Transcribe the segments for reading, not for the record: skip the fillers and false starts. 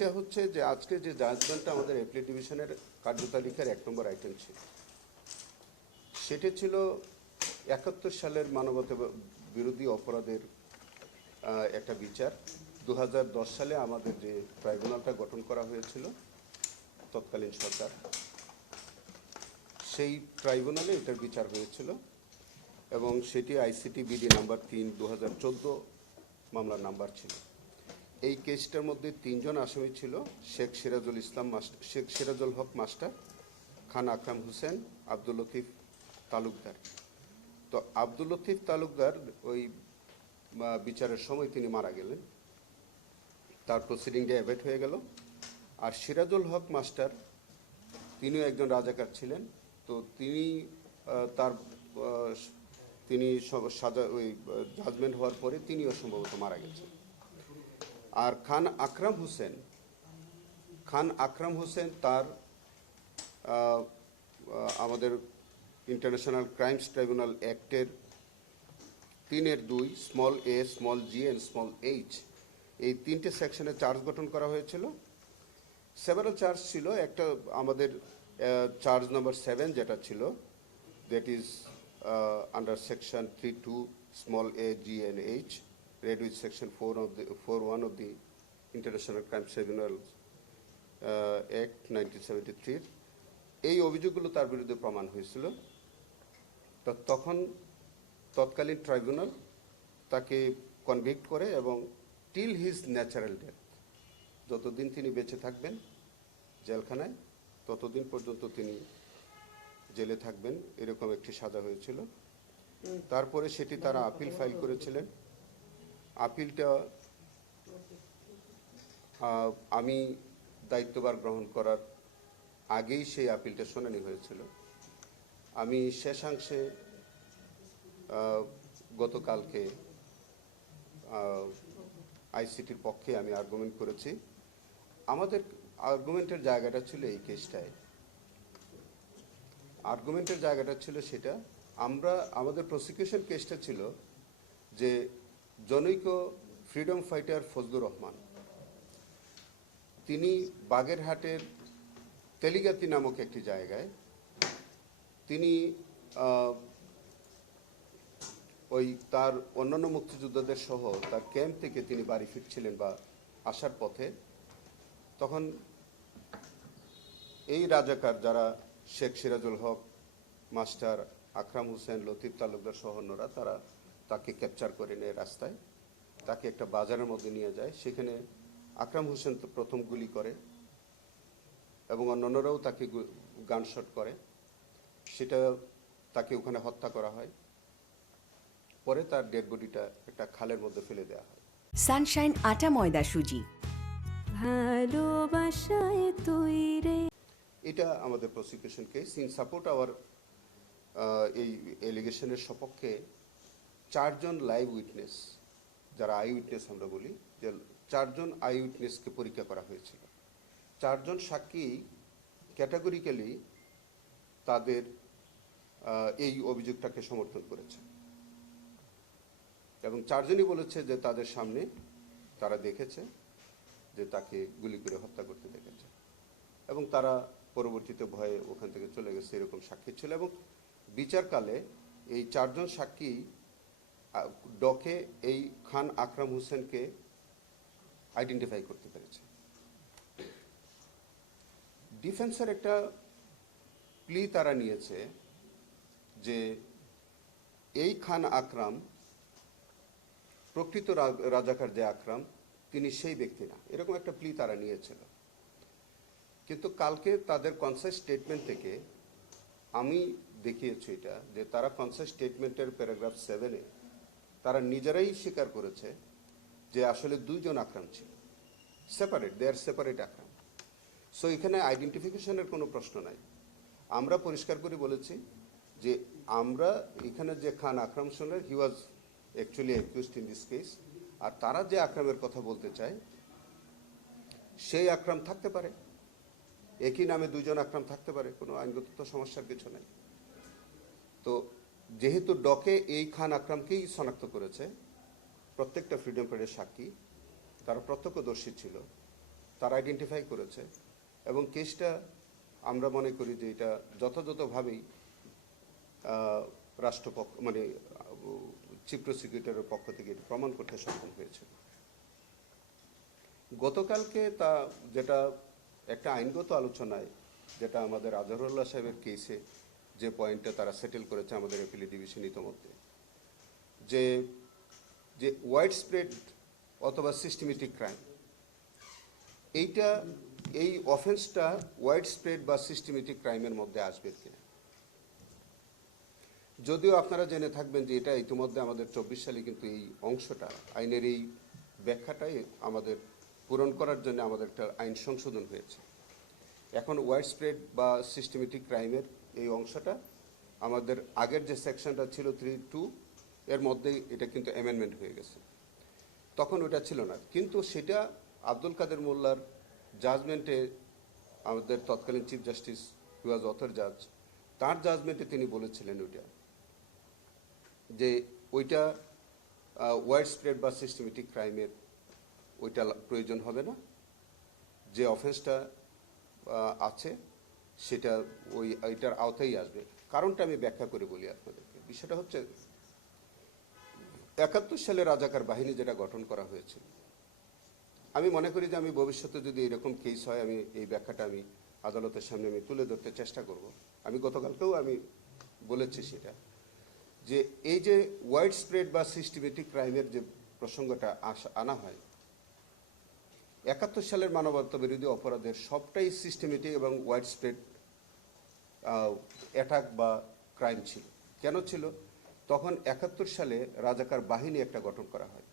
এইটা হচ্ছে যে আজকে যে জাজমেন্টটা আমাদের অ্যাপিলেট ডিভিশনের কার্যতালিকার 1 নম্বর আইটেম ছিল, সেটা ছিল 71 সালের মানবতা বিরোধী অপরাধের একটা বিচার। 2010 সালে আমাদের যে ট্রাইব্যুনালটা গঠন করা হয়েছিল তৎকালীন সরকার, সেই ট্রাইব্যুনালে এটার বিচার হয়েছিল এবং সেটি আইসিটি বিডি নাম্বার 3 2014 মামলার নাম্বার ছিল। এই কেসটার মধ্যে 3 জন আসামি ছিল, শেখ সিরাজুল হক মাস্টার, খান আকরাম হোসেন, আব্দুল লতিফ তালুকদার। তো আব্দুল লতিফ তালুকদার ওই বিচারের সময় তিনি মারা গেলেন, তার প্রসিডিংটা অ্যাভয়েড হয়ে গেল। আর সিরাজুল হক মাস্টার তিনিও একজন রাজাকার ছিলেন, তো তিনি সাজা ওই জাজমেন্ট হওয়ার পরে তিনিও সম্ভবত মারা গেছেন। আর খান আকরাম হোসেন তার আমাদের ইন্টারন্যাশনাল ক্রাইমস ট্রাইব্যুনাল অ্যাক্টের 3(2) small a, small g and small h, এই 3টে সেকশনে চার্জ গঠন করা হয়েছিল। সেভারাল চার্জ ছিল, একটা আমাদের চার্জ নাম্বার 7 যেটা ছিল, that is under section 3(2) small a, g and h, read with section 4(1) of the International Crime Tribunal Act 1973 এই অভিযোগগুলো তার বিরুদ্ধে প্রমাণ হয়েছিল। তখন তৎকালীন ট্রাইব্যুনাল তাকে কনভিক্ট করে এবং টিল হিজ ন্যাচারাল ডেথ, যতদিন তিনি বেঁচে থাকবেন জেলখানায় ততদিন পর্যন্ত তিনি জেলে থাকবেন, এরকম একটি সাজা হয়েছিল। তারপরে সেটি তারা আপিল ফাইল করেছিলেন। আপিলটা আমি দায়িত্বভার গ্রহণ করার আগেই সেই আপিলটা শুনানি হয়েছিল। আমি শেষাংশে গতকালকে আইসিটির পক্ষে আমি আর্গুমেন্ট করেছি। আমাদের আর্গুমেন্টের জায়গাটা ছিল এই কেসটায়, আর্গুমেন্টের জায়গাটা ছিল সেটা, আমাদের প্রসিকিউশন কেসটা ছিল যে জনৈক ফ্রিডম ফাইটার ফজলুর রহমান তিনি বাগেরহাটের তেলিগাতি নামক একটি জায়গায় তিনি ওই তার অন্যান্য মুক্তিযোদ্ধাদের সহ তার ক্যাম্প থেকে তিনি বাড়ি ফিরছিলেন বা আসার পথে, তখন এই রাজাকার যারা শেখ সিরাজুল হক মাস্টার, আকরাম হোসেন, লতিফ তালুকদার সহ অন্যরা, তারা তাকে ক্যাপচার করে নেয় রাস্তায়, তাকে একটা বাজারের মধ্যে নিয়ে যায়। সেখানে আকরাম হোসেন তো প্রথম গুলি করে এবং অন্যান্যরাও তাকে গানশট করে, সেটা তাকে ওখানে হত্যা করা হয়। পরে তার ডেড বডিটা একটা খালের মধ্যে ফেলে দেওয়া হয়। সানশাইন আটা ময়দা সুজি, ভালোবাসায় তৈরি। এটা আমাদের prosecution case. In support hour এই এলিগেশনের সপক্ষে 4 জন লাইভ উইটনেস, যারা আই উইটনেস আমরা বলি, যে 4 জন আই উইটনেসকে পরীক্ষা করা হয়েছিল। 4 জন সাক্ষী ক্যাটাগরিক্যালি তাদের এই অভিযোগটাকে সমর্থন করেছে এবং 4 জনই বলেছে যে তাদের সামনে তারা দেখেছে যে তাকে গুলি করে হত্যা করতে দেখেছে এবং তারা পরবর্তীতে ভয়ে ওখান থেকে চলে গেছে, এরকম সাক্ষী ছিল। এবং বিচারকালে এই 4 জন সাক্ষী ডকে এই খান আকরাম হোসেনকে আইডেন্টিফাই করতে পেরেছে। ডিফেন্সের একটা প্লি তারা নিয়েছে যে এই খান আকরাম প্রকৃত রাজাকার যে আকরাম তিনি সেই ব্যক্তি না, এরকম একটা প্লি তারা নিয়েছিল। কিন্তু কালকে তাদের কনসাস স্টেটমেন্ট থেকে আমি দেখিয়েছি এটা, যে তারা কনসাস স্টেটমেন্টের প্যারাগ্রাফ 7-এ তারা নিজেরাই স্বীকার করেছে যে আসলে 2 জন আকরাম ছিল, সেপারেট, দে আর সেপারেট আকরাম। সো এখানে আইডেন্টিফিকেশনের কোনো প্রশ্ন নাই। আমরা পরিষ্কার করে বলেছি যে আমরা এখানে যে খান আকরাম শুনলেন, he was actually accused in this case, আর তারা যে আকরামের কথা বলতে চায় সেই আকরাম থাকতে পারে, একই নামে 2 জন আকরাম থাকতে পারে, কোনো আইনগত সমস্যার কিছু নেই। তো যেহেতু ডকে এই খান আকরামকেই শনাক্ত করেছে প্রত্যেকটা ফ্রিডম ফাইটারের সাক্ষী, তারা প্রত্যক্ষদর্শী ছিল, তারা আইডেন্টিফাই করেছে এবং কেসটা আমরা মনে করি যে এটা যথাযথভাবেই রাষ্ট্রপক্ষ মানে চিফ প্রসিকিউটরের পক্ষ থেকে এটা প্রমাণ করতে সক্ষম হয়েছে। গতকালকে তা যেটা একটা আইনগত আলোচনায় যেটা আমাদের আজহারুল্লাহ সাহেবের কেসে যে পয়েন্টটা তারা সেটেল করেছে আমাদের অ্যাপিলেট ডিভিশন ইতোমধ্যে, যে যে ওয়াইড স্প্রেড অথবা সিস্টেমেটিক ক্রাইম, এই অফেন্সটা ওয়াইড স্প্রেড বা সিস্টেমেটিক ক্রাইমের মধ্যে আসবে কিনা। যদিও আপনারা জেনে থাকবেন যে এটা ইতিমধ্যে আমাদের 24 সালে কিন্তু এই অংশটা আইনের এই ব্যাখ্যাটাই আমাদের পূরণ করার জন্য আমাদের একটা আইন সংশোধন হয়েছে। এখন ওয়াইড স্প্রেড বা সিস্টেমেটিক ক্রাইমের এই অংশটা আমাদের আগের যে সেকশনটা ছিল 3(2) এর মধ্যেই এটা কিন্তু অ্যামেন্ডমেন্ট হয়ে গেছে। তখন ওটা ছিল না, কিন্তু সেটা আব্দুল কাদের মোল্লার জাজমেন্টে আমাদের তৎকালীন চিফ জাস্টিস হু ওয়াজ অথর জাজ, তার জাজমেন্টে তিনি বলেছিলেন ওইটা যে ওইটা ওয়াইড স্প্রেড বা সিস্টেমেটিক ক্রাইমের ওইটা প্রয়োজন হবে না, যে অফেন্সটা আছে সেটা ওইটার আওতায় আসবে। কারণটা আমি ব্যাখ্যা করে বলি আপনাদেরকে। বিষয়টা হচ্ছে 71 সালে রাজাকার বাহিনী যেটা গঠন করা হয়েছিল, আমি মনে করি যে আমি ভবিষ্যতে যদি এরকম কেস হয় আমি এই ব্যাখ্যাটা আমি আদালতের সামনে আমি তুলে ধরতে চেষ্টা করব। আমি গতকালকেও আমি বলেছি সেটা, যে এই যে ওয়াইড স্প্রেড বা সিস্টেমেটিক ক্রাইমের যে প্রসঙ্গটা আনা হয়, 71 সালের মানবতা বিরোধী অপরাধের সবটাই সিস্টেমেটিক এবং ওয়াইড স্প্রেড অ্যাটাক বা ক্রাইম ছিল। কেন ছিল? তখন 71 সালে রাজাকার বাহিনী একটা গঠন করা হয়।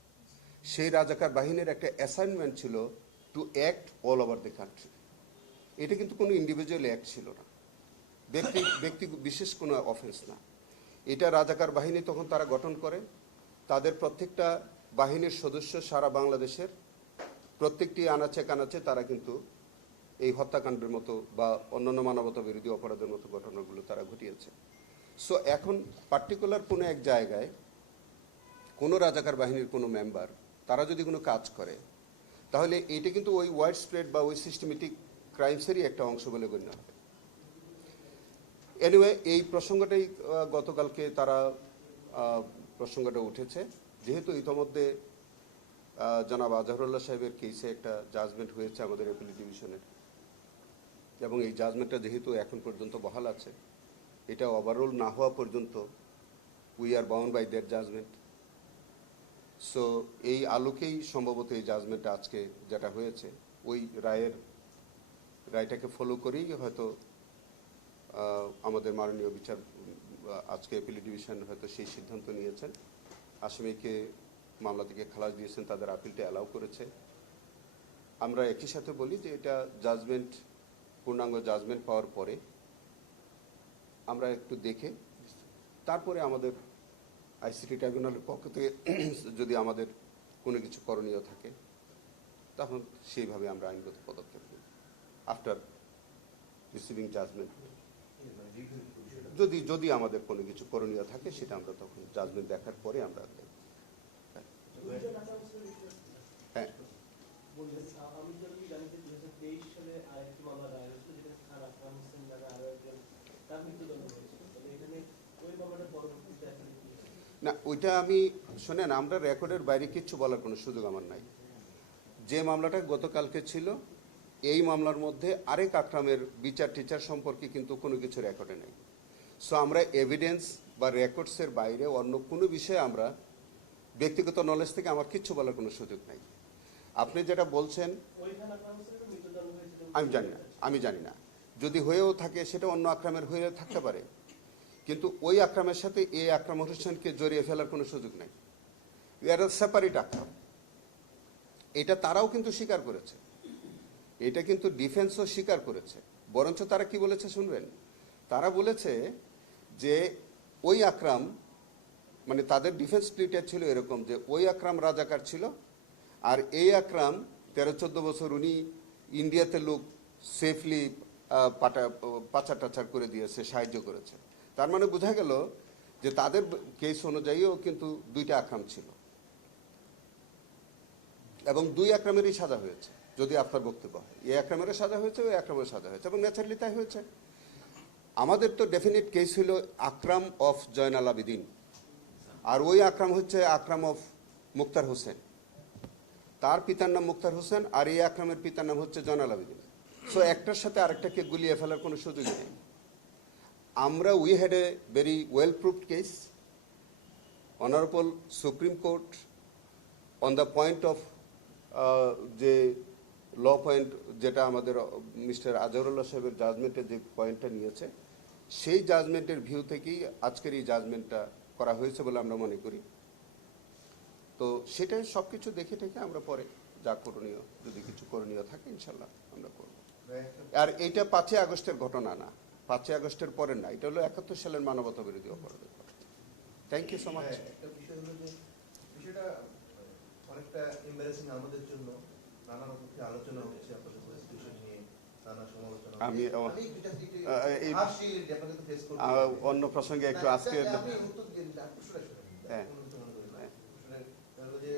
সেই রাজাকার বাহিনীর একটা অ্যাসাইনমেন্ট ছিল to act all over the country. এটা কিন্তু কোনো ইন্ডিভিজুয়াল অ্যাক্ট ছিল না, ব্যক্তি বিশেষ কোনো অফেন্স না। এটা রাজাকার বাহিনী তখন তারা গঠন করে, তাদের প্রত্যেকটা বাহিনীর সদস্য সারা বাংলাদেশের প্রত্যেকটি আনাচে কানাচে তারা কিন্তু এই হত্যাকাণ্ডের মতো বা অন্যান্য মানবতা বিরোধী অপরাধের মতো ঘটনাগুলো তারা ঘটিয়েছে। সো এখন পার্টিকুলার কোনো এক জায়গায় কোনো রাজাকার বাহিনীর কোনো মেম্বার তারা যদি কোনো কাজ করে, তাহলে এটা কিন্তু ওই ওয়াইড স্প্রেড বা ওই সিস্টেমেটিক ক্রাইমসেরই একটা অংশ বলে গণ্য হবে। এনিওয়ে, এই প্রসঙ্গটাই গতকালকে তারা প্রসঙ্গটা উঠেছে, যেহেতু ইতোমধ্যে জনাব আজহারুল্লাহ সাহেবের কেসে একটা জাজমেন্ট হয়েছে আমাদের অ্যাপিলেট ডিভিশনের, এবং এই জাজমেন্টটা যেহেতু এখন পর্যন্ত বহাল আছে, এটা ওভাররুল না হওয়া পর্যন্ত we are bound by that judgement. So এই আলোকেই সম্ভবত এই জাজমেন্টটা আজকে যেটা হয়েছে, ওই রায়টাকে ফলো করেই হয়তো আমাদের মাননীয় বিচার আজকে অ্যাপিলেট ডিভিশন হয়তো সেই সিদ্ধান্ত নিয়েছেন। আসামিকে মামলা থেকে খালাস দিয়েছেন, তাদের আপিলটা অ্যালাউ করেছে। আমরা একই সাথে বলি যে এটা জাজমেন্ট, পূর্ণাঙ্গ জাজমেন্ট পাওয়ার পরে আমরা একটু দেখে তারপরে আমাদের আইসিটি ট্রাইব্যুনালের পক্ষ থেকে যদি আমাদের কোনো কিছু করণীয় থাকে, তখন সেইভাবে আমরা আইনগত পদক্ষেপ নেব আফটার রিসিভিং জাজমেন্ট। যদি আমাদের কোনো কিছু করণীয় থাকে সেটা আমরা তখন জাজমেন্ট দেখার পরে আমরা দেখব। হ্যাঁ, না ওইটা আমি শোনেন, আমরা রেকর্ডের বাইরে কিচ্ছু বলার কোনো সুযোগ আমার নাই। যে মামলাটা গতকালকে ছিল, এই মামলার মধ্যে আরেক আকরামের বিচার টিচার সম্পর্কে কিন্তু কোনো কিছু রেকর্ডে নেই। সো আমরা এভিডেন্স বা রেকর্ডসের বাইরে অন্য কোনো বিষয়ে আমরা ব্যক্তিগত নলেজ থেকে আমার কিচ্ছু বলার কোনো সুযোগ নাই। আপনি যেটা বলছেন আমি জানি না, যদি হয়েও থাকে সেটা অন্য আকরামের হয়ে থাকতে পারে, কিন্তু ওই আকরামের সাথে এই আকরাম হোসেনকে জড়িয়ে ফেলার কোনো সুযোগ নাই। এরা সেপারেট আকরাম, এটা তারাও কিন্তু স্বীকার করেছে, এটা কিন্তু ডিফেন্সও স্বীকার করেছে। বরঞ্চ তারা কি বলেছে শুনবেন, তারা বলেছে যে ওই আকরাম, মানে তাদের ডিফেন্স প্লিটা ছিল এরকম যে ওই আকরাম রাজাকার ছিল, আর এই আকরাম 13-14 বছর উনি ইন্ডিয়াতে লোক সেফলি পাচার টাচার করে দিয়েছে, সাহায্য করেছে। তার মানে বোঝা গেল যে তাদের কেস অনুযায়ীও কিন্তু দুইটা আকরাম ছিল এবং দুই আকরামেরই সাজা হয়েছে। যদি আপনার বক্তব্য হয় এ আকরামেরও সাজা হয়েছে ওই আকরামেরও সাজা হয়েছে এবং ন্যাচারালি তাই হয়েছে। আমাদের তো ডেফিনিট কেস হলো আকরাম অফ জয়নাল আবেদিন, আর ওই আকরাম হচ্ছে আকরাম অফ মুক্তার হোসেন। তার পিতার নাম মুক্তার হোসেন আর এই আকরামের পিতার নাম হচ্ছে জয়নাল আবেদিন। সো একটার সাথে আরেকটাকে গুলিয়ে ফেলার কোনো সুযোগই নেই। আমরা we had a very well proved case, honourable supreme court on the point of যে ল পয়েন্ট যেটা আমাদের মিস্টার আজহারুল্লাহ সাহেবের জাজমেন্টের যে পয়েন্টটা নিয়েছে, সেই জাজমেন্টের ভিউ থেকেই আজকের এই জাজমেন্টটা করা হয়েছে বলে আমরা মনে করি। তো সেটাই সব কিছু দেখে টেখে আমরা পরে যা করণীয়, যদি কিছু করণীয় থাকে ইনশাল্লাহ আমরা করব। আর এইটা 5ই আগস্টের ঘটনা না, 5ই আগস্টের পরে না, এটা হলো 71 সালের মানবতা বিরোধী অপরাধের ঘটনা। Thank you so much. একটা বিষয় হলো যে বিষয়টা অনেকটা এম্বারেসিং আমাদের জন্য। নানান পক্ষে আলোচনা হচ্ছে আপনাদের কনস্টিটিউশন নিয়ে, নানা সমালোচনা। আমি এই হাসি আপনাদের ফেস করতে অন্য প্রসঙ্গে একটু আজকে আমি উত্তর দিয়ে দিলাম হ্যাঁ। হলো যে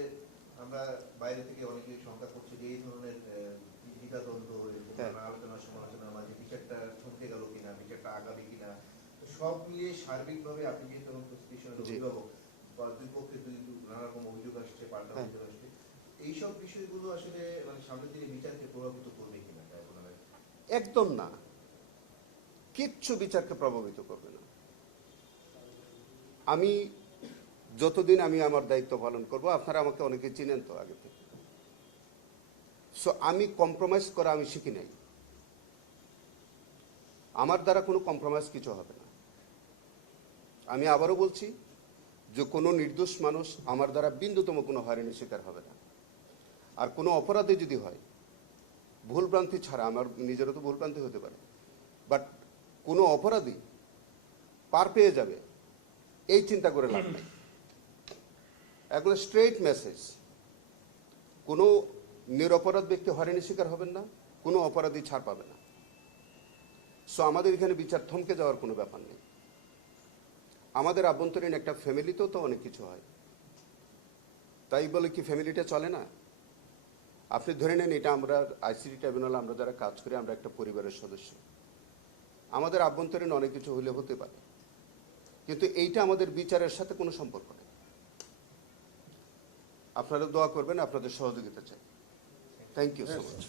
আমরা বাইরে থেকে অনেকে শঙ্কা করছে যে এই ধরনের দ্বিধাদ্বন্দ্ব হ্যাঁ। নানা আলোচনা সমালোচনার মাঝে বিচারটা থমকে গেল কিনা, বিচারটা আগাবে কিনা, তো সব মিলিয়ে সার্বিকভাবে আপনি যে তখন কনস্টিটিউশনের জি। অভিভাবক বা দুই পক্ষে দুই নানা রকম অভিযোগ আসছে, পাল্টা হ্যাঁ। অভিযোগ আসছে, এইসব বিষয়গুলো আসলে মানে সামনের দিনে বিচারকে প্রভাবিত করবে কিনা তাই মনে হয়? একদম না, কিচ্ছু বিচারকে প্রভাবিত করবে না। আমি যতদিন আমি আমার দায়িত্ব পালন করব, আপনারা আমাকে অনেকে চিনেন তো আগে থেকে, সো আমি কম্প্রোমাইজ করা আমি শিখি নাই। আমার দ্বারা কোনো কম্প্রোমাইজ কিছু হবে না। আমি আবারও বলছি যে কোনো নির্দোষ মানুষ আমার দ্বারা বিন্দুতম কোনো হয়রানির শিকার হবে না। আর কোনো অপরাধে যদি হয়, ভুলভ্রান্তি ছাড়া, আমার নিজেরও তো ভুলভ্রান্তি হতে পারে, বাট কোনো অপরাধী পার পেয়ে যাবে এই চিন্তা করে লাভ নেই। এগুলো স্ট্রেইট মেসেজ, কোনো নিরপরাধ ব্যক্তি হয়রানির শিকার হবেন না, কোনো অপরাধী ছাড় পাবে না। সো আমাদের এখানে বিচার থমকে যাওয়ার কোনো ব্যাপার নেই। আমাদের আভ্যন্তরীণ একটা ফ্যামিলিতেও তো অনেক কিছু হয়, তাই বলে কি ফ্যামিলিটা চলে না? আপনি ধরে নেন এটা আমরা আইসিটি ট্রাইব্যুনাল আমরা যারা কাজ করি আমরা একটা পরিবারের সদস্য, আমাদের আভ্যন্তরীণ অনেক কিছু হলে হতে পারে, কিন্তু এইটা আমাদের বিচারের সাথে কোনো সম্পর্ক নেই। আপনারা দোয়া করবেন, আপনাদের সহযোগিতা চাই। Thank you so much.